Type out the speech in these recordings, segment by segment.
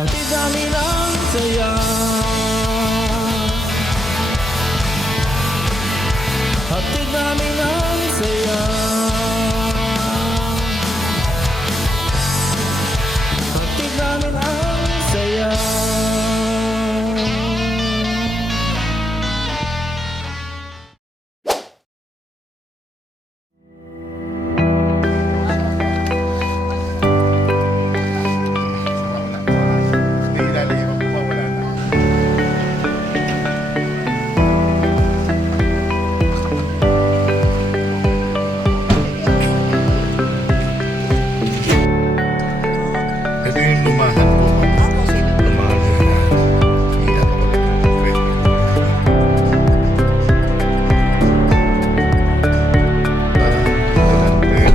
Hatid namin ang saya, hatid namin ang saya, hatid namin ang saya. Ito yung lumahan po. Lumahan po na. Iyan ako lang yung pwede. Walang pera.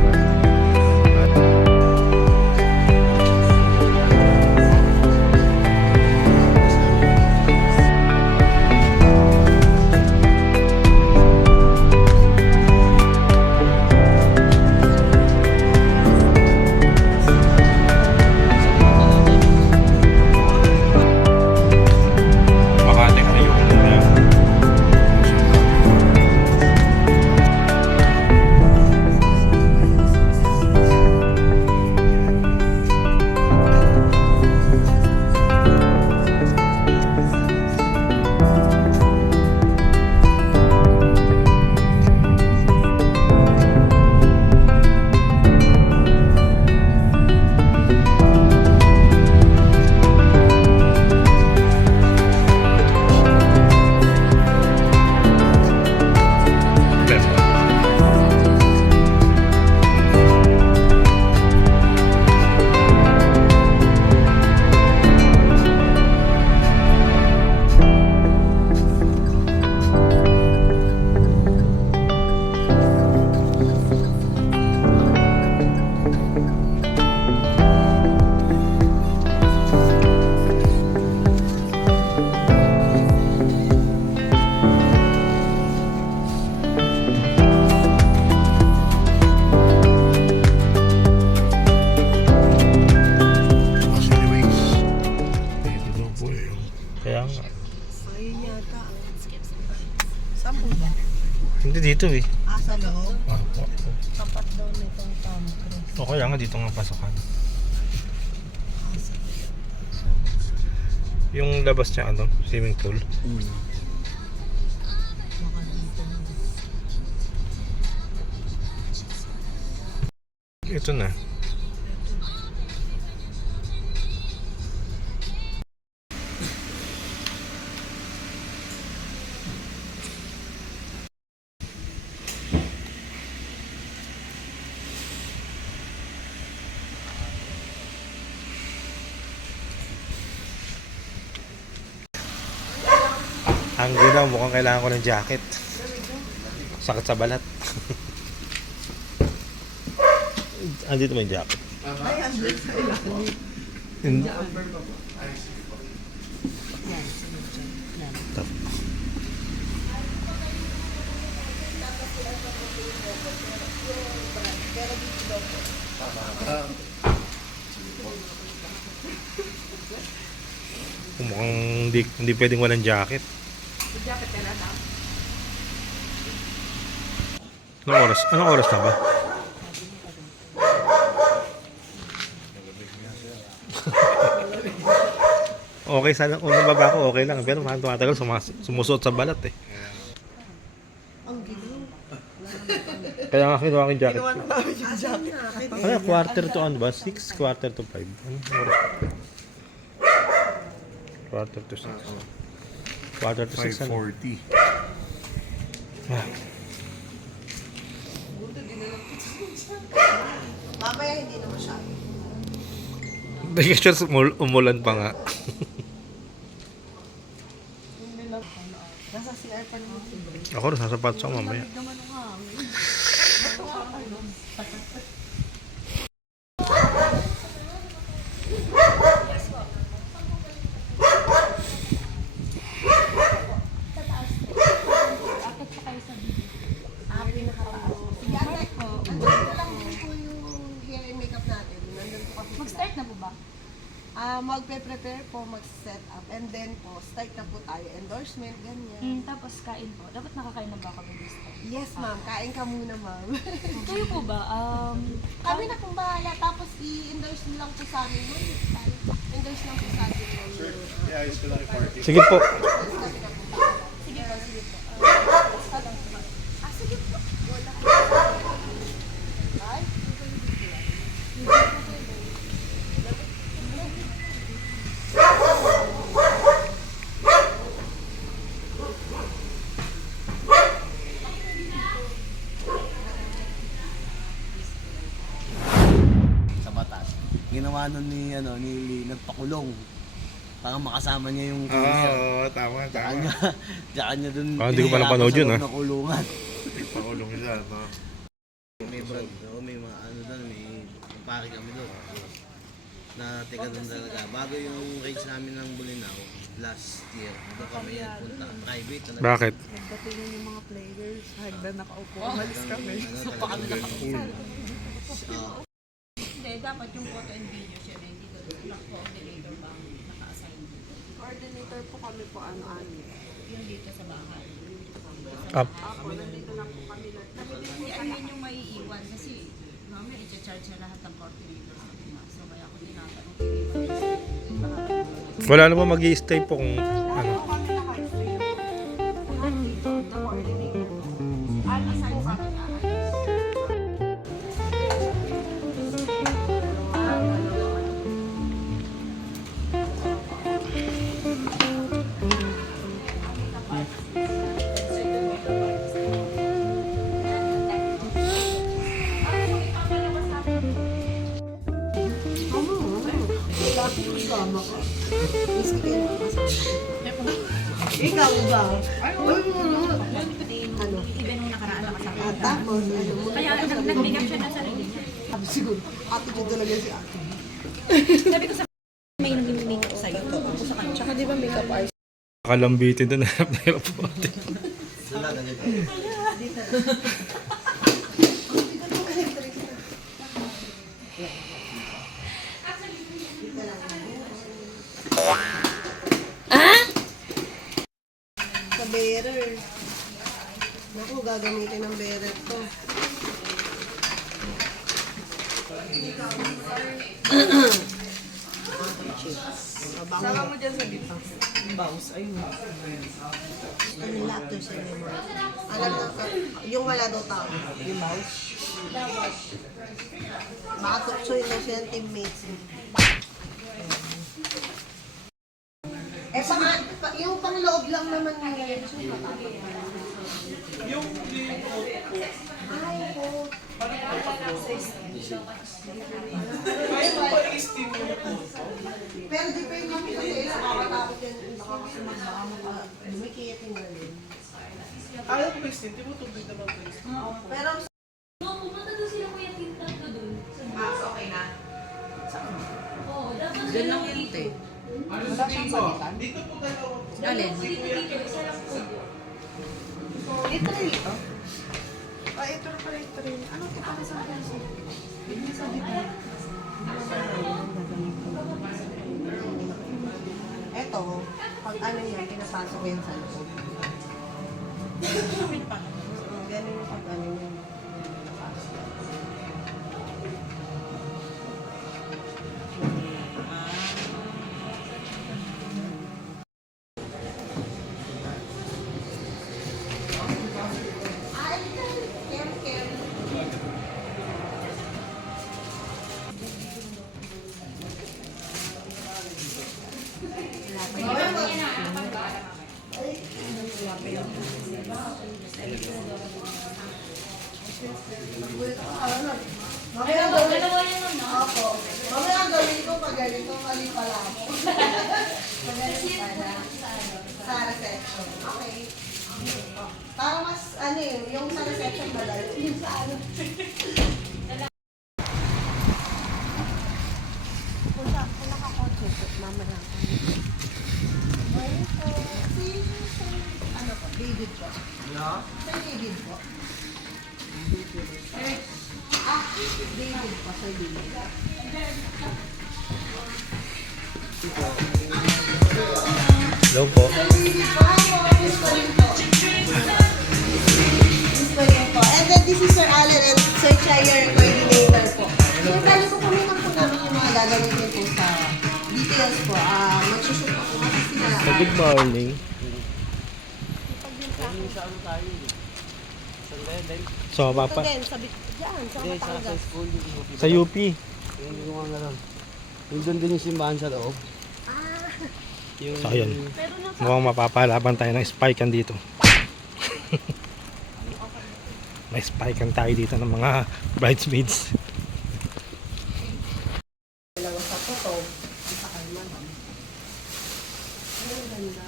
Makati ka na yung muna. Mas anyways, dito daw po yung Kaya nga. Ayun yata. Saan po ba? Hindi dito eh. Sa loob? Tapat daw nitong Tom Cruise. O kaya nga dito nga pasokan. Yung labas niya ano, swimming pool. Baka dito. Ito na. Ang ginaw, mukhang kailangan ko ng jacket. Sakit sa balat. Andito may jacket. Ay, andun sa ilalim. Hindi. Yan, sunod dyan. Yan. Mukhang hindi pwedeng walang jacket. Jacket ka na daw. Anong oras? Anong oras na ba? Okay sana unang baba ko okay lang pero mahal tumatagal sumusot sa balat eh. Ang giliw. Kaya nga kinuha ko yung jacket. Kinuha na namin yung jacket. Ano quarter to ano ba? 6 quarter to 5. Ano oras? Quarter to 6. Quarter to 6 ano? 540. Mamaya hindi na masyado. Hindi sure umulan pa nga. Nasa CR pa naman sila. Ako rin sasapat sa mamaya. Naman ang hangin. Mag-start na po ba? Magpe-prepare po, mag-set up, and then po, start na po tayo. Endorsement, ganyan. Tapos kain po. Dapat nakakain na ba kami gusto? Yes, ma'am. Kain ka muna, ma'am. Kayo po ba? Kami na pong bahala. Tapos i-endorse nyo lang po sa amin, ma'am. Endorse lang po sa amin, ma'am. I-ayos ko lang yung party. Sige po. Sige po, sige po. Sige po. Wala. Ay, sa batas. Ginawa nun ni Lee, nagpakulong. Para makasama niya yung Oo, tama, tama. Tsaka niya dun. Hindi ko pa napanood yun, ha? Nakulungan. Pakulong siya, no? May brand, may mga doon, may pari kami doon. Na teka doon talaga. Bago yung race namin ng Bulinaw, last year, doon kami punta. Private talaga. Bakit? nagdating yung mga players. Hagda nakaupo. Malis kami. So, pa kami Hindi, dapat yung photo and video siya rin. Dito, coordinator ba ang naka-assign dito? Coordinator po kami po ano-ano. Yung dito sa bahay. Up. Apo, nandito na po kami. Hindi, ano yun yung maiiwan kasi mamaya i-charge na lahat ng coordinator sa mga. So, kaya ako tinatanong. Wala naman mag-i-stay po kung ano. Kami naka-stay po. Nandito, the coordinator. Assign sa akin na ikaw ba? Ano? Iba nung nakaraan na kasama. Tapos, ano mo? Kaya nag-make up siya ng sarili niya. Sabi siguro, ate ko talaga si ate. Sabi ko sa may nag-make up sa'yo. Ako sa kanya. Tsaka di ba makeup artist? Nakalambitin doon. Hanap na hirap po. Sa bearer. Naku, gagamitin ng bearer to. Sama mo dyan sa dito. Bounce, ayun. Ano lahat to sa inyo mo? Alam na, yung wala daw tao. Yung bounce. Baka tuksoy daw siya ng teammates. Yung pang loob lang naman nila. Yung ay po. Pero depende kami kasi nakakatakot yan. Baka kasi dumikit yung gano'n. Ayaw ko may steam, di mo tubig naman ko Pero Pumunta doon sila Kuya Tintan ko doon. okay na. Oo, dapat Doon lang yun ito eh. Ano sa dito? Dito po tayo. Alin? Dito, isa lang po doon. Ito rin ito? Ah, ito na pala ito rin. Anong kita na sa akin? Hindi sa dito. Ito, pag ano yan, pinapasok yan sa loob. Ganun yung pag ano yan. Pinapasok. Mamaya ang gawin ko. Opo. Mamaya ang gawin ko pag ganito, mali pala ako. Pag ganito pala. Sa reception. Okay. Para mas, ano yung sa reception madali. Yung sa ano. Kung nakakotso, mamaya. Ano po? David po. Yeah? Sa David po. David po, Sir David. Shire coordinator po. So, bali po kami lang po namin yung mga gagawin niyo po sa details po. Magsushoot po po kasi sila. Good morning. So, Ito papa, din, sabi dyan, sa Batangas. sa UP. Yung mga gano'n. Yung doon din yung simbahan sa loob. Yung, So, ayun. Mukhang mapapalaban tayo ng spikan dito. May spikan tayo dito ng mga bridesmaids. Dalawa sa photo, sa kalman. Ang ganda.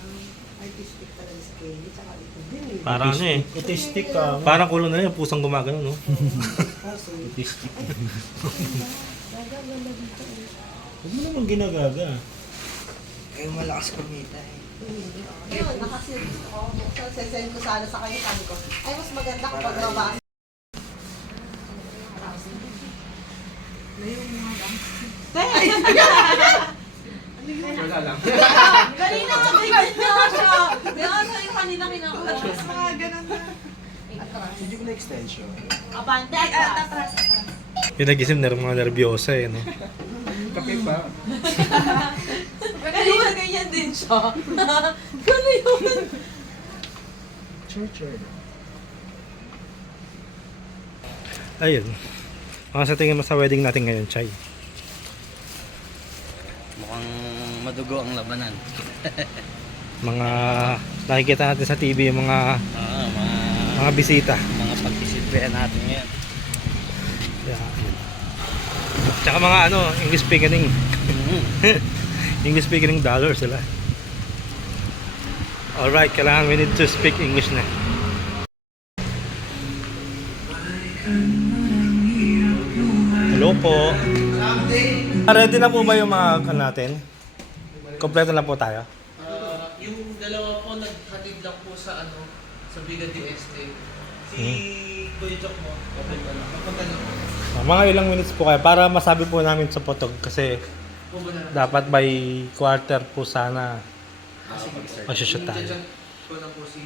Artistic talaga sa Kelly, tsaka ito din. Parang ano eh. Autistic ka. Parang kulo na yun, pusang gumagano, no? Autistic. Huwag mo naman ginagaga. Kayo malakas kumita eh. Yun, nakaseries ako. Sesend ko sana sa kanya, sabi ko, ay mas maganda kapag nabasa. Wala lang. Kanina sabay niya siya. Kaya sa yung kanina kinakuha. Mga ganun na. Hindi ko na extension. Abante. Yung nag-isip na mga nervyosa eh, no? Kape pa. Kanina ganyan din siya. Gano'n yun. Church. Ayun. Mga sa tingin mo sa wedding natin ngayon, Chay? mukhang madugo ang labanan. Mga nakikita natin sa TV yung mga Mga bisita. mga pagdisiplihan natin ngayon. Yeah, yun. Tsaka mga ano, English speaking. English speaking dollar sila. Alright, kailangan we need to speak English na. Hello po. Ready na po ba yung mga kan natin? Kompleto na po tayo. Yung dalawa po naghatid lang po sa sa Biga del Este. Si Kuya Chok mo, papunta na po. Mga ilang minutes po kayo para masabi po namin sa potog kasi Pumunta na. dapat by quarter po sana masushoot tayo. Diyan ko na po si...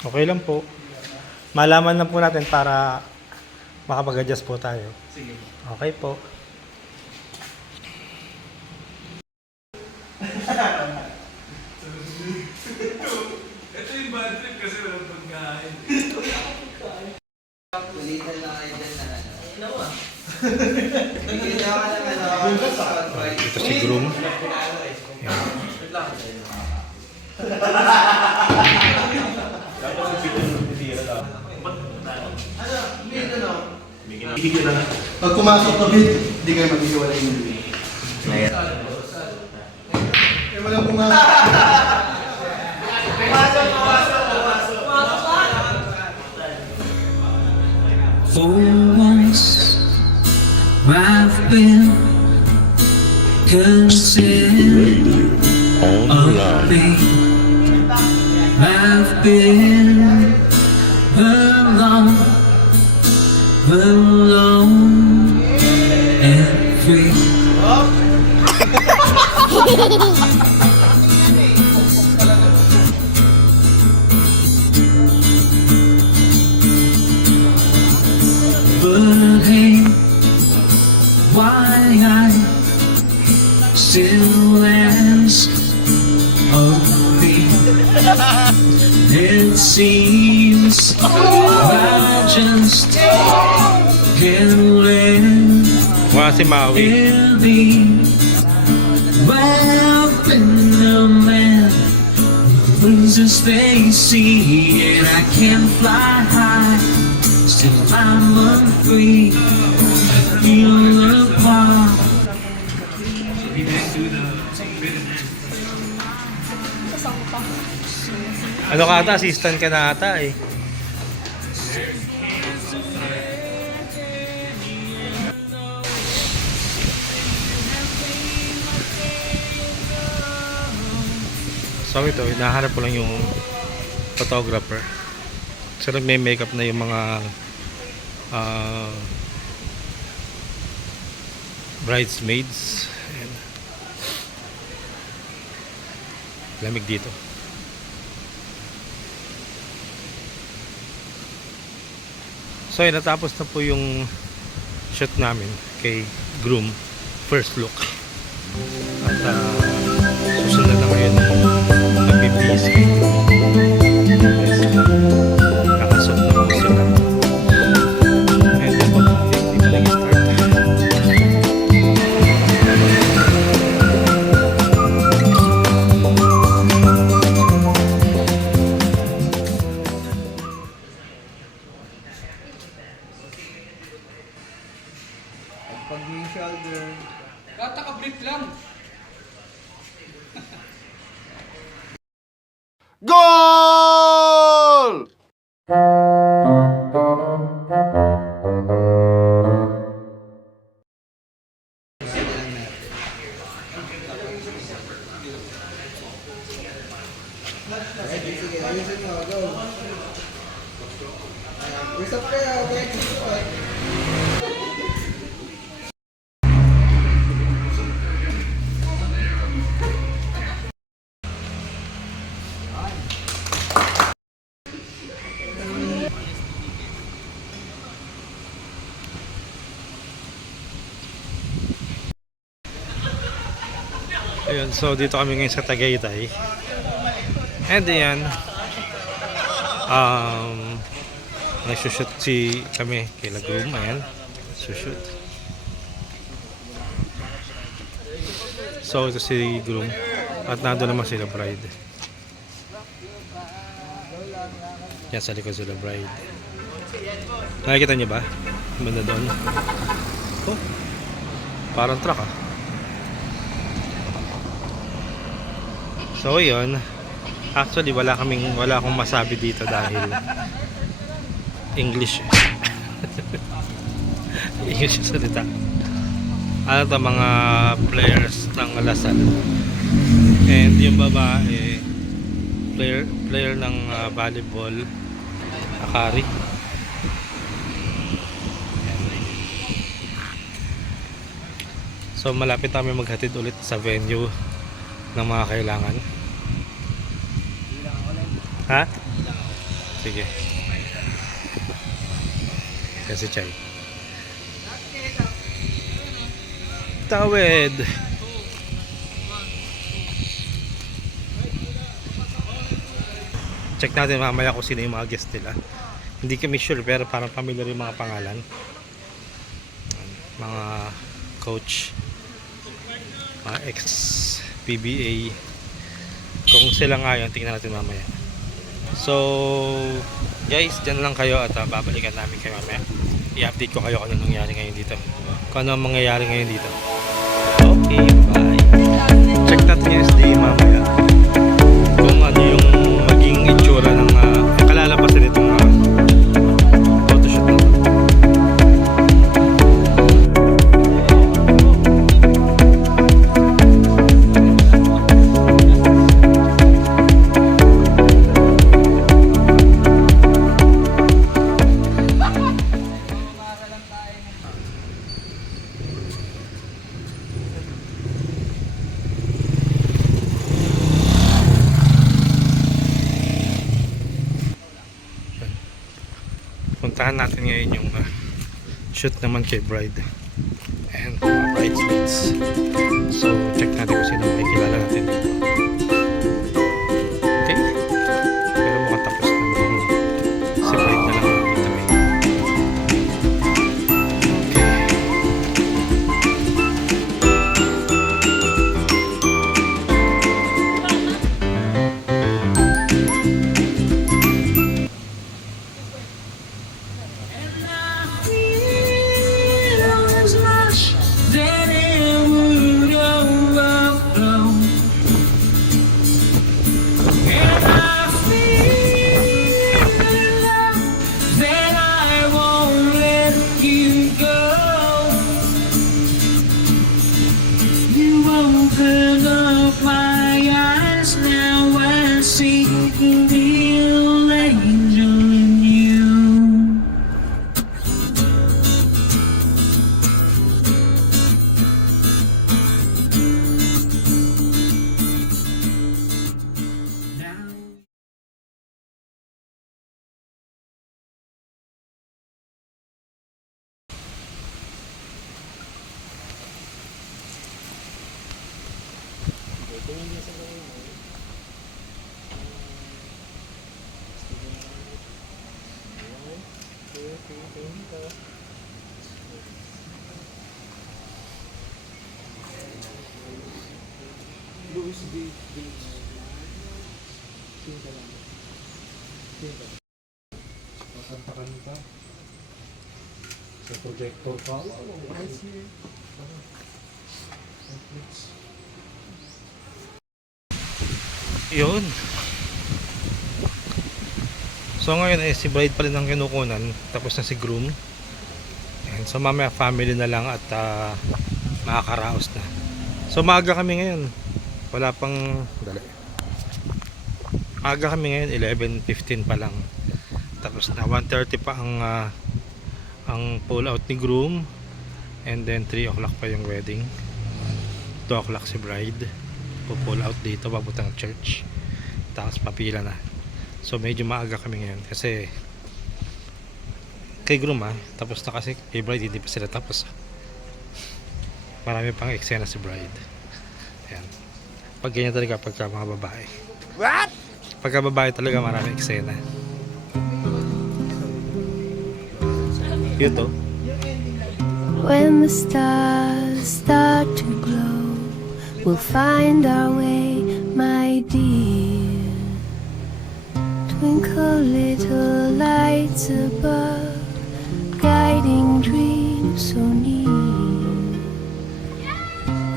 Okay lang po. Malaman lang po natin para makapag-adjust po tayo. Sige. Okay po. Ito yung bad trip kasi walang pagkain. Kulitan lang kayo dyan na ano. Nawa. Bigyan niyo ako ng ano. Ito si groom. Wait lang. Pag pumasok na bid, hindi kayo maghihiwalay ng bid. Eh, walang pumasok. For once, I've been considered of me. I've been alone and free. But hey, why I still ask of me? It seems I just can't live Wala si Maui. in the I've been a man who loses Stacy, and I can't fly high. Still I'm free. Feel apart. Ano ka ata? Assistant ka na ata eh. So ito, hinahanap ko lang yung photographer. So nagme-makeup na yung mga bridesmaids. Ayan. Lamig dito. So ayun, natapos na po yung shoot namin kay groom, first look. At susunod na ngayon magbibisi. Yes, nakasuot na po sila. And then hindi pa nag-start. Pag may shoulder. Kataka-brief lang. Goal! Sige, ayusin mo. Go. Usap kayo. Exit mo. Ayun, so dito kami ngayon sa Tagaytay. And ayan, nagsushoot si kami kay groom. Ayan, sushoot. So ito si groom at nandun naman sila bride. Yan sa likod sila bride. Nakikita niyo ba? Banda doon. Oh, parang truck ah. So yun, actually wala akong masabi dito dahil English. English yung salita. Ano to, mga players ng Lasal. And yung babae, player ng volleyball, Akari. So malapit kami maghatid ulit sa venue ng mga kailangan. Ha? Sige. Kasi Chay. Tawid. Check natin mamaya kung sino yung mga guest nila. Hindi kami sure pero parang familiar yung mga pangalan. Mga coach, mga ex-PBA. Kung sila nga yun, tingnan natin mamaya. So guys, dyan lang kayo at babalikan namin kayo mamaya. I-update ko kayo kung ano nangyari ngayon dito. Kung ano ang mangyayari ngayon dito. Okay, bye. Check natin yung SD mamaya. Kung ano yung maging itsura ng kalalabasan nitong photoshoot na to. Puntahan natin ngayon yung shoot naman kay bride and mga bridesmaids. So check natin kung sino makikilala natin dito. Kakantakan pa. Sa projector pa. Yun. So ngayon si bride pa rin ang kinukunan. Tapos na si groom. Ayan, so mamaya family na lang at makakaraos na. So maaga kami ngayon. Wala pang dali. Maaga kami ngayon 11:15 pa lang. Tapos na 1:30 pa ang pull out ni groom, and then 3 o'clock pa yung wedding. 2 o'clock si bride pull out dito papuntang church, tapos papila na. So medyo maaga kami ngayon kasi kay groom tapos na, kasi kay bride hindi pa sila tapos. Marami pang eksena si bride. Ayan. Pag ganyan talaga pagka mga babae. What? Pagka babae talaga marami eksena. Yun to. When the stars start to glow, we'll find our way, my dear. Twinkle little lights above, guiding dreams so near.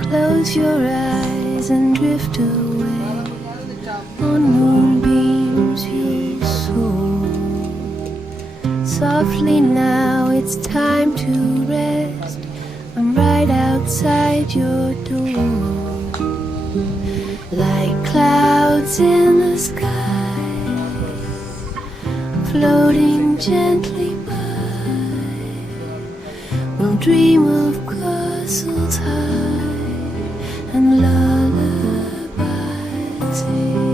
Close your eyes and drift away, on moonbeams you'll soar. Softly now, it's time to rest. I'm right outside your door. Like clouds in the sky, floating gently by. We'll dream of castles high and lullabies here.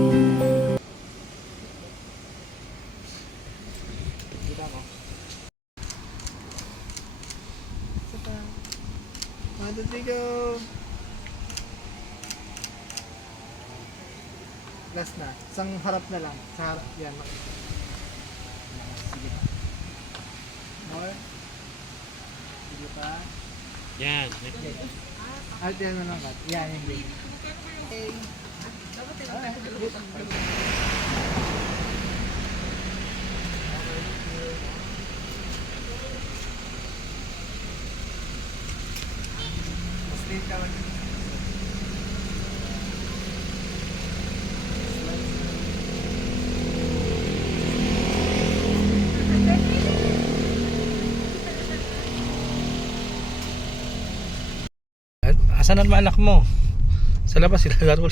Go. Last na. Isang harap na lang. Sa harap. Yan. Sige pa. More. Sige pa. Yan. Alt yan na lang. Yan. Yung game. Okay. Asan ang mga anak mo? Sa labas sila laro.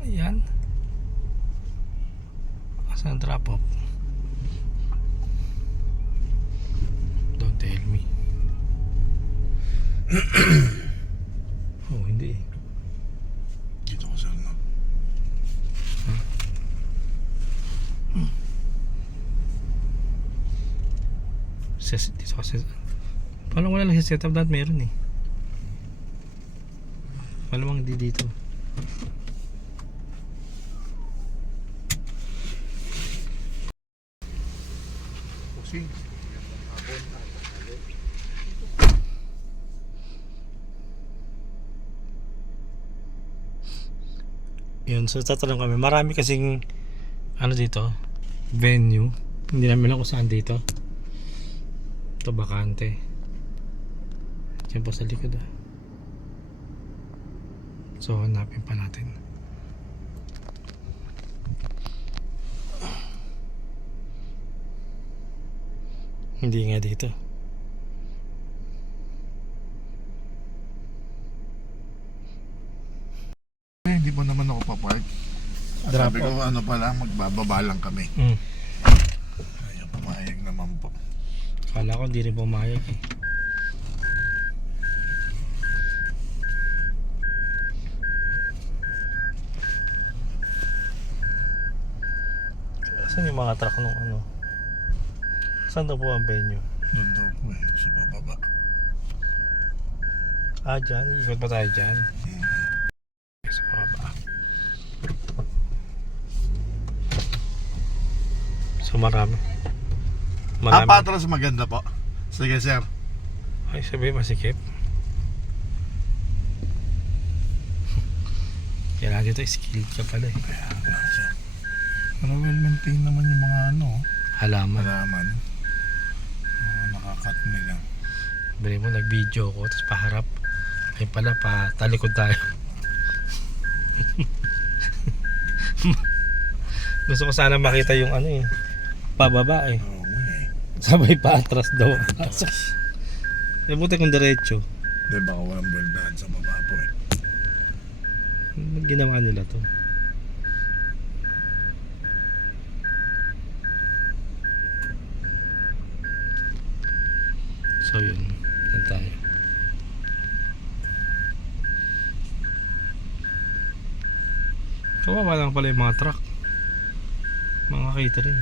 Ayan. Asan ang drop off? Don't tell me. Oh, hindi. Dito ko sir, no? Dito kasi parang wala lang sa setup, dahil meron malamang di dito. Pusing. Yun, so tatanong kami, marami kasing dito venue, hindi namin alam kung saan dito. Ito bakante. Diyan po sa likod So hanapin pa natin. Hindi nga dito. Hindi mo naman ako papark. Drop Sabi ko pa lang, magbababa lang kami. Ayaw, pumayag naman po. Kala ko di rin pumayag Saan yung mga truck nung Saan daw po ang venue? Doon daw po sa bababa. Ah, dyan. Ikot pa tayo dyan. Sa baba. So marami. Ah, patras maganda po. Sige, sir. Ay, sabi masikip. Kailangan dito skilled ka pala eh. Pero well maintain naman yung mga ano, Halaman. halaman. Nakakat nila. Bili mo, nag-video ko, tapos paharap. Ay pala, talikod tayo. Gusto ko sana makita yung ano eh. Pababa eh. Oo nga eh. Sabay pa atras daw. Eh, buti kung diretso. Di baka walang baldahan sa baba po eh. Ginawa nila to. So yun, yan tayo. Kawawa lang pala yung mga truck. Mga catering.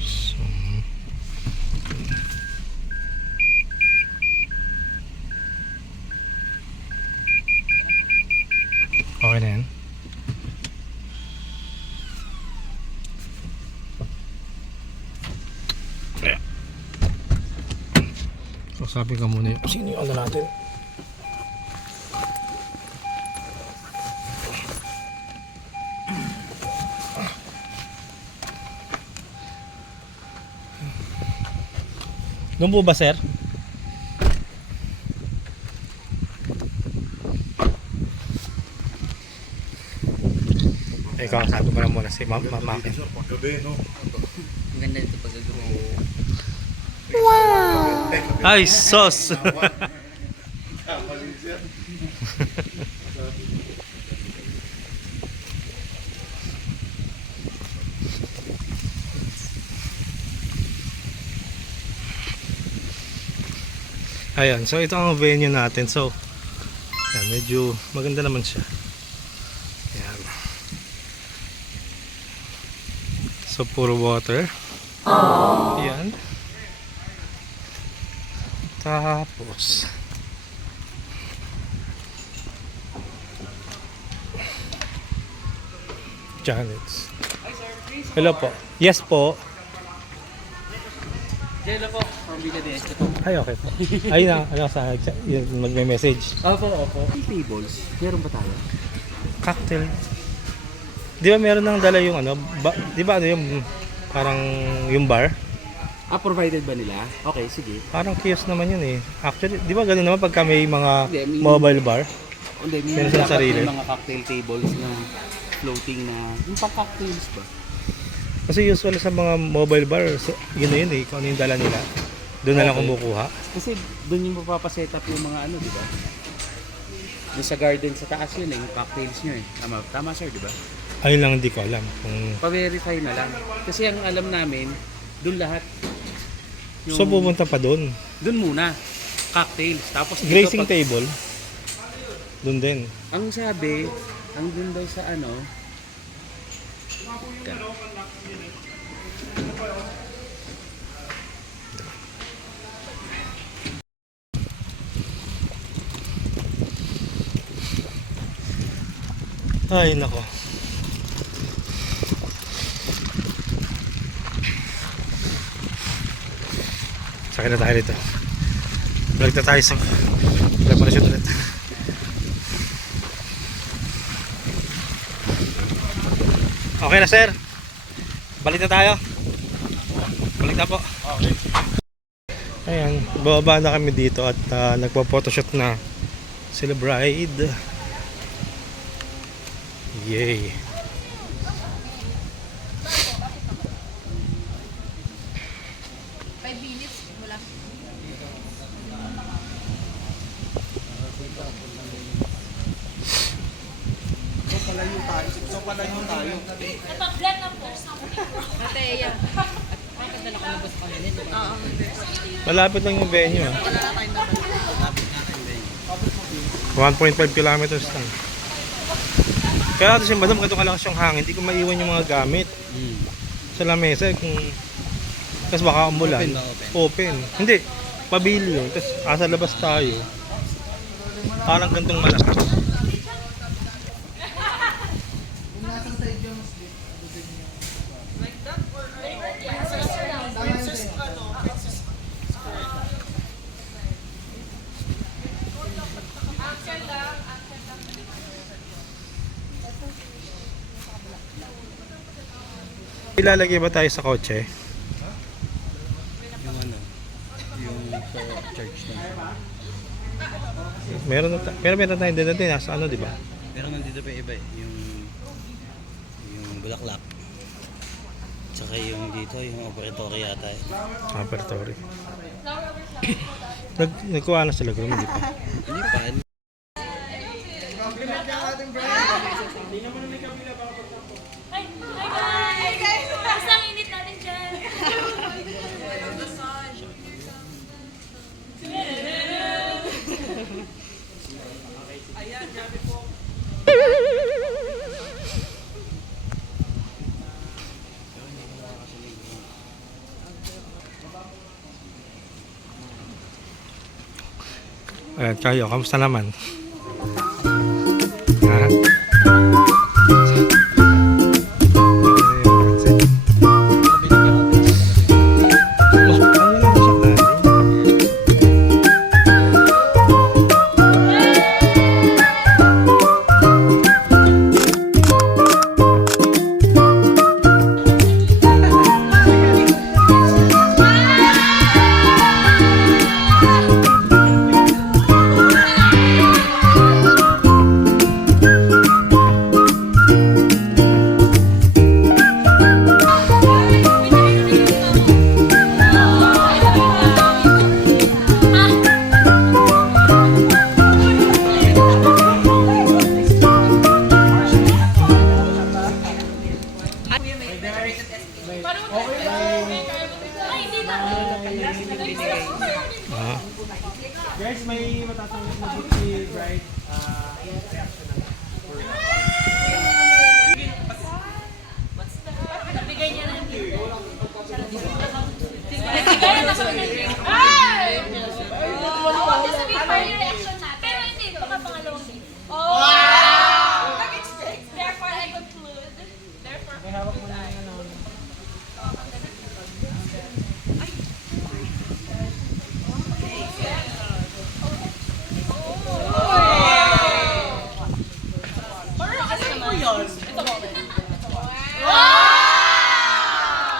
So, okay na yan. Kausapin ka muna yung sino yung ano natin. Doon po ba, sir? Ikaw, sabi ko na muna si Ma'am Makin. Paggabi, no? Ang ganda dito pagkagawa. Ay, sos! Ayan, so ito ang venue natin. So, ayan, medyo maganda naman siya. Ayan. So, puro water. Ayan. Tapos Janet's. Hello po. Yes po. Jello po, from Villa de Este po. Ay, okay po. Ay na, ano sa magme-message. Opo. Tables, meron ba tayo? Cocktail. Di ba meron nang dala yung ano, di ba ano yung parang yung bar? Ah, provided ba nila? Okay, sige. Parang kiosk naman yun eh. Actually, di ba ganun naman pagka may mga Hindi, mobile bar? Hindi, Meron silang sarili. may mga cocktail tables na floating na, yung pang cocktails ba? Kasi usually sa mga mobile bar, so, yun na yun eh, kung ano yung dala nila. Doon na lang Okay. kumukuha. Kasi doon yung mapapaset up yung mga ano, di ba? Yung sa garden sa taas yun eh, yung cocktails nyo eh. Tama sir, di ba? Ayun lang hindi ko alam kung... Pa-verify na lang. Kasi ang alam namin, doon lahat. So pupunta pa doon. Doon muna, cocktails. Tapos dito Grazing pag- table. Doon din. Ang sabi, ang doon daw sa ano, Ay nako. Sakay na tayo dito. Balik na tayo sa preparasyon ulit. Okay na sir. Balik na tayo. Balik na po. Ayan, bababa na kami dito at nagpo-photoshoot na sila bride. Yay. Napag-vlog ng post ako. Kateya. Malapit lang yung venue. Ah. 1.5 kilometers lang. Kaya natin si madam, ganito kalakas yung hangin, hindi ko maiwan yung mga gamit sa lamesa. Kung kasi baka umulan. Open ba, Open. Hindi, pabili yun. Tapos asa labas tayo. Parang gantong malakas. Ilalagay ba tayo sa kotse? Yung ano, yung sa church na. Meron tayo din natin nasa ano, di ba? Pero nandito pa iba eh, yung bulaklak. Tsaka yung dito, yung operatory yata eh. Apertory. Nagkuha na sila gano'n, di ba? Hindi pa. Hi guys! Basta ang init natin dyan. Ayan, kayo, kamusta naman? Ha? Ah, Guys, may matatanggap na gift si Bright. Reaction na. Nabigay niya na dito. Nabigay na sa ay! Oo, kasi sabihin pa yung reaction natin. Pero hindi, baka pangalawang dito. Oh! Therefore, I conclude. Therefore, May hawak mo na yung ano.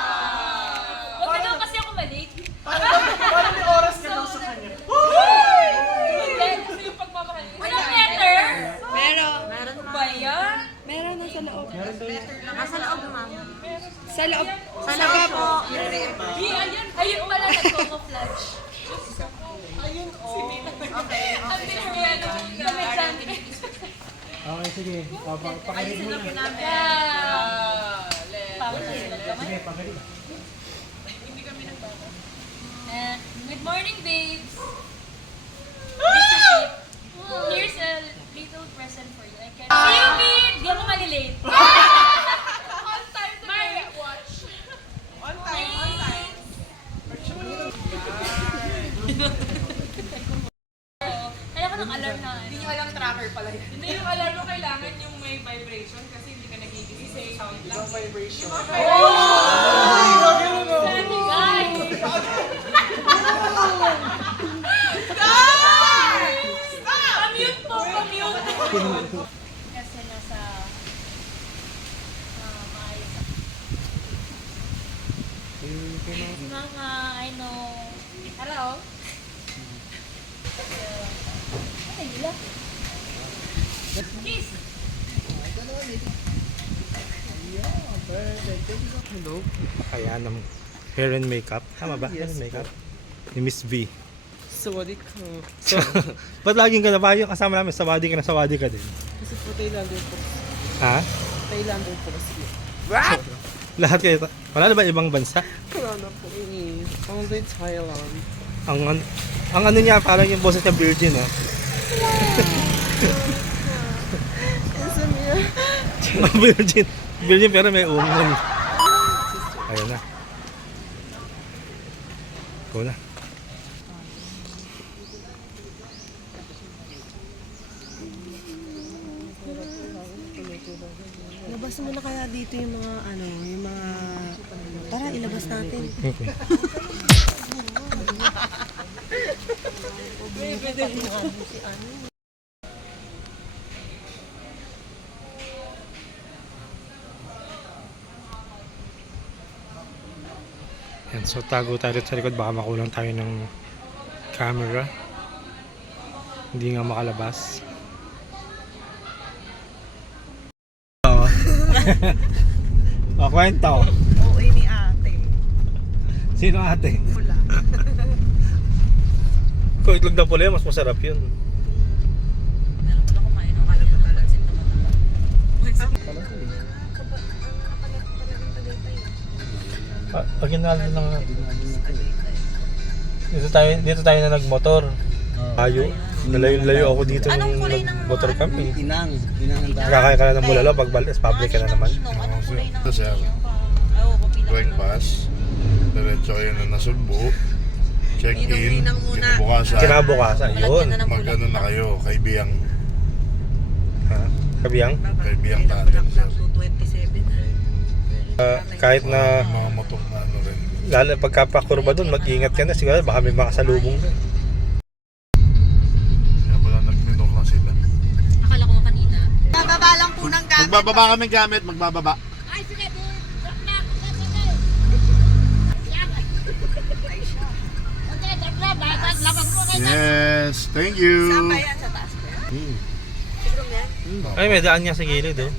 Huwag ka daw kasi ako mali. Parang may oras ka daw sa kanya. Hindi, kasi yung pagmamahal. Walang letter? Meron. Meron ba yan? Meron daw yun. Ayun pala, nag-camouflage. Ayun, oh. Okay. Ang pinagyan ng kamit. Okay, sige. Pakirin mo na. Sige, pakirin. Good morning, babes. This is it. Here's a little present for you. I can see you, babe. Di ako malilate. On time to my watch. On time, on time. Kaya ko ng alarm na. Hindi nyo alam tracker pala yun. Hindi yung alarm mo kailangan yung may vibration kasi hindi ka nagigising sa sound lang. Yung vibration. Guys! Pamute po, pamute. Kasi nasa maayos ako. Si Mama, I know. Hello? Ay, nila. Kiss! hello. Kaya ng hair and makeup. Tama ba? Hair and makeup? Ni Miss V. Sorry ko. So, ba't laging ka na ba? Yung kasama namin, sawadi ka din. Kasi po Thailander po. Ha? Thailander po kasi. Lahat kayo. Wala na ba ibang bansa? Wala na po eh. Only Thailand. Ang ano niya, parang yung boses niya virgin, ha? Virgin. Virgin pero may umon. Ayun na. Go na. Labas mo na kaya dito yung mga ano, yung mga... Tara, ilabas natin. Okay. Yan, so tago tayo dito sa likod, baka makulang tayo ng camera. Hindi nga makalabas. Oo. Kwento. Oo, ni ate. Sino ate? Pula. Kung itlog na pula, mas masarap yun. Original lang. Dito tayo na nagmotor. Layo. Nalayo ako dito ng motor camping. Inang ang dami. Nakakaya ka na ng Bulalo, pagbalas, public ka na naman. Ito sir, going pass, diretso kayo na nasugbo, check-in, Kinabukasan, yun. mag-ano na kayo, kay Biyang, Ha? Kabiyang? kay Biyang Tandem sir. Kahit na Mga motor na ano rin. lalo pagkapakurba doon, mag-ingat ka na siguro, baka may makasalubong doon. Kaya pala nagminok lang sila. Akala ko kanina. Bababa lang po ng gamit. Magbababa kami gamit, magbababa. Ay, sige, Yes, thank you. Saba yan sa taas ko. Siguro yan. Ay, may daan niya sa gilid, oh.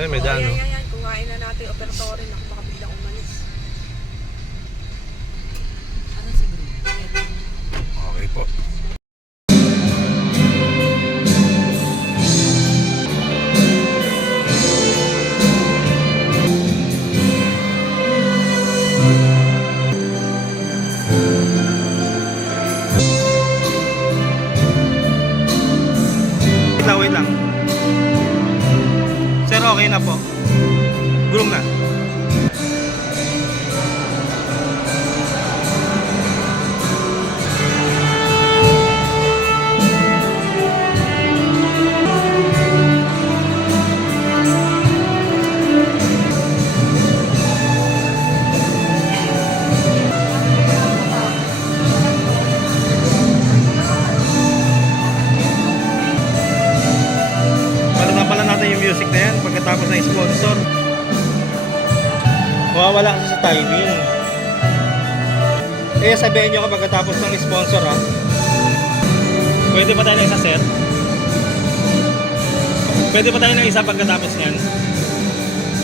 Ay, may daan, oh. Yan. Kuhain na natin yung operatory na baka biglang umalis. Okay po. Wait lang. Sir, okay na po. Gulong na. Palitan pala natin yung music na yan pagkatapos ng sponsor. Mawawala kasi sa timing. Kaya sabihin nyo ka pagkatapos ng sponsor, ha. Pwede pa tayo ng isa, sir? Pwede pa tayo ng isa pagkatapos niyan?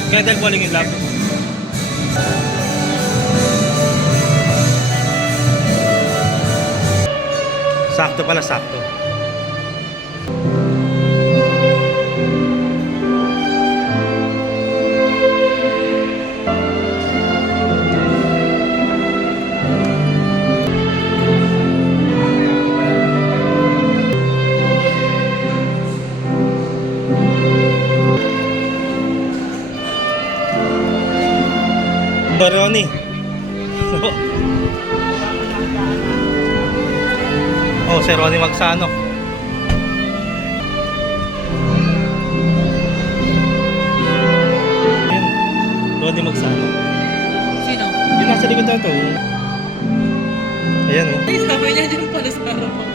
Candle falling in love. Sakto pala, sakto. Ronnie. Oh, si Ronnie Magsano. Yun. Ronnie Magsano. Sino? Yung nasa likod na ito. Ayan, oh. Ay, sabi niya dyan pala sa harapan.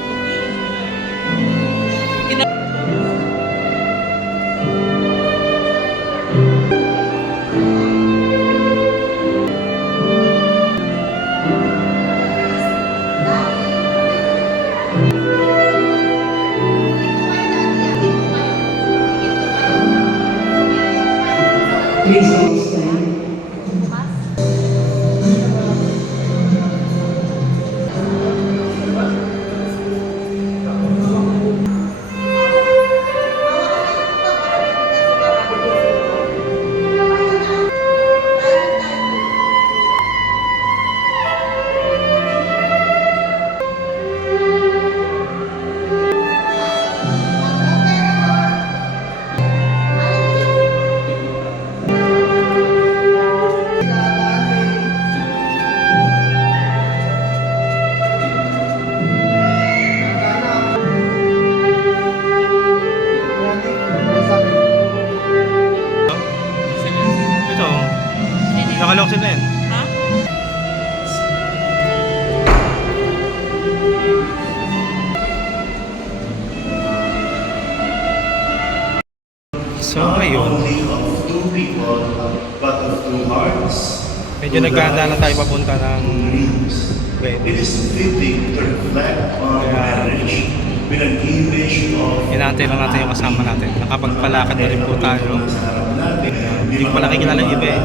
So ngayon, only of two people, but of two hearts. medyo naghahanda na tayo papunta ng It wedding. is fitting to reflect on marriage with an image of Inaantay lang natin yung kasama natin. Nakapagpalakad na rin po tayo. Hindi ko pala nakikilala yung iba eh.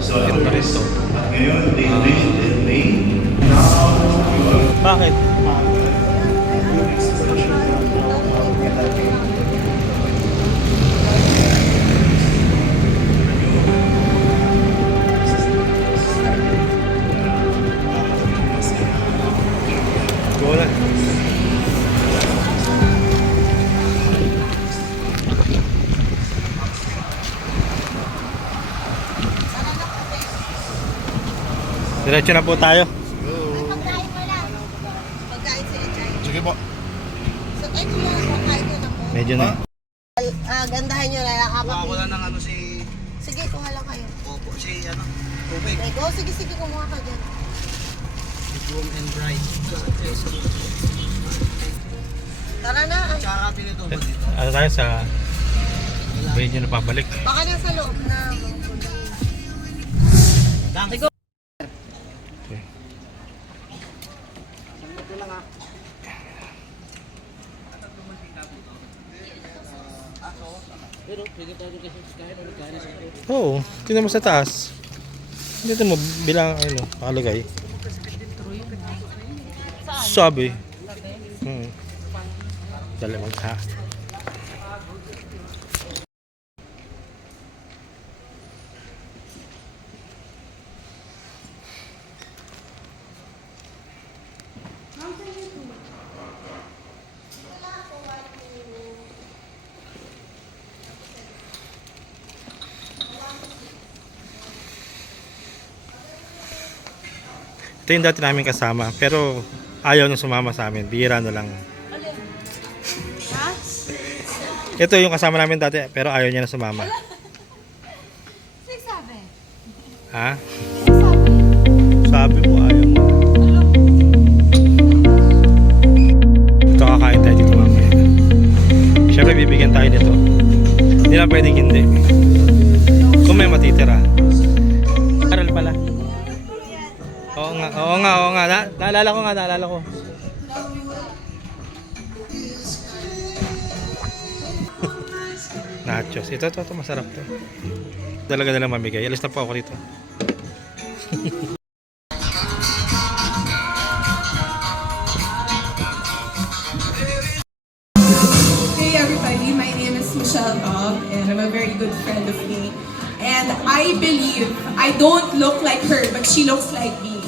So, Ito na rin to. at ngayon, David and May, now you are Bakit? Go na. Diretso na po tayo. Pagkain mo lang. Pagkain sila dyan. Sige po. So, ito lang, pagkain nyo na po. Medyo na. Gandahan nyo na lang. Wala nang ano si Sige, kuha lang kayo. Popo, si ano, Tubig. Okay, go. Sige, sige, kumuha ka dyan. Groom and bride. Tara na. Ay, Tsaka pinito ba dito? Ano tayo sa medyo na pabalik. baka nasa loob na. Oo, tingnan mo sa taas. Dito mo bilang ano, nakalagay. Sabi. Dalawang ha. Ito yung dati namin kasama, pero ayaw nang sumama sa amin. Bihira na lang. Ito yung kasama namin dati, pero ayaw niya na sumama. Ha? Sabi mo, ayaw mo. Ito, kakain tayo dito mamaya. Siyempre, bibigyan tayo nito. Hindi na pwedeng hindi. Kung may matitira. Aral pala. Oo nga. Naalala ko. Nachos. Ito, masarap to. Talaga nalang mamigay. Alis na po ako rito. Hey everybody, my name is Michelle Bob and I'm a very good friend of me. And I believe I don't look like her, but she looks like me.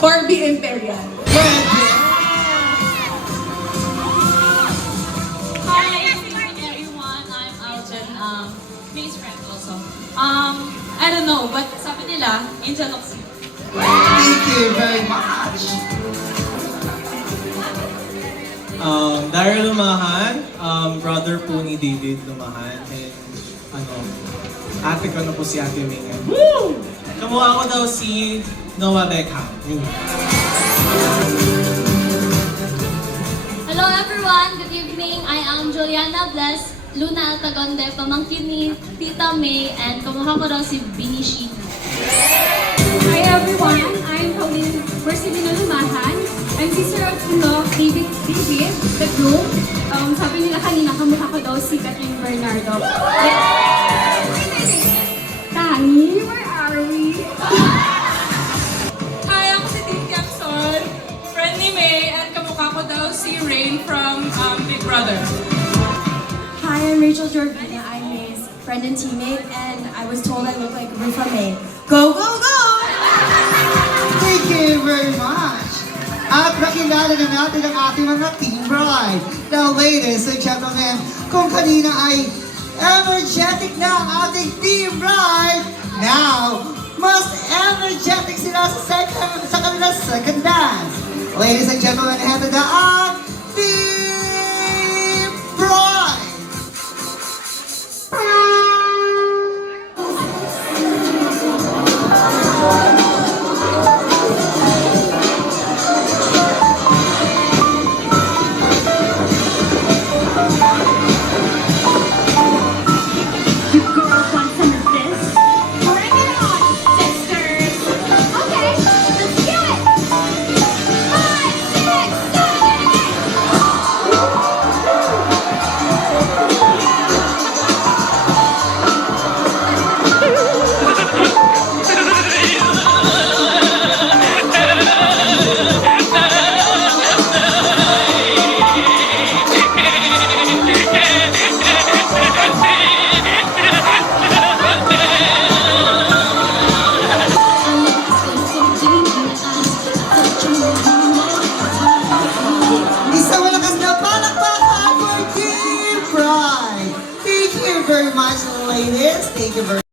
Barbie Imperial. Hi, everyone. I'm Aljan. May's friend also. I don't know, but sabi nila, Angel looks cute. Thank you very much. Daryl Lumahan, brother po ni David Lumahan, and ate ko na po si Ate Mingan. Woo! Kamukha ko daw si Noah Beckham. Yun. Hello everyone, good evening. I am Juliana Bless, Luna Altagonde, pamangkin ni Tita May, and kamukha ko daw si Binishi. Hi everyone, I'm Pauline Marcelino Lumahan. I'm sister-in-law of David, the groom. Sabi nila kanina, kamukha ko daw si Catherine Bernardo. Tani, where are we? Hi, ako si Tim Capson, friend ni May, at kamukha ko daw si Rain from Big Brother. Hi, I'm Rachel Jorvina. I'm May's friend and teammate, and I was told I look like Rufa May. Go, go, go! Thank you very much. At nakilala na natin ang ating mga team bride. Now, ladies and gentlemen, kung kanina ay energetic na ang ating team bride, now, mas energetic sila sa kanilang second dance. Ladies and gentlemen, heto na ang team bride. very much, ladies. Thank you very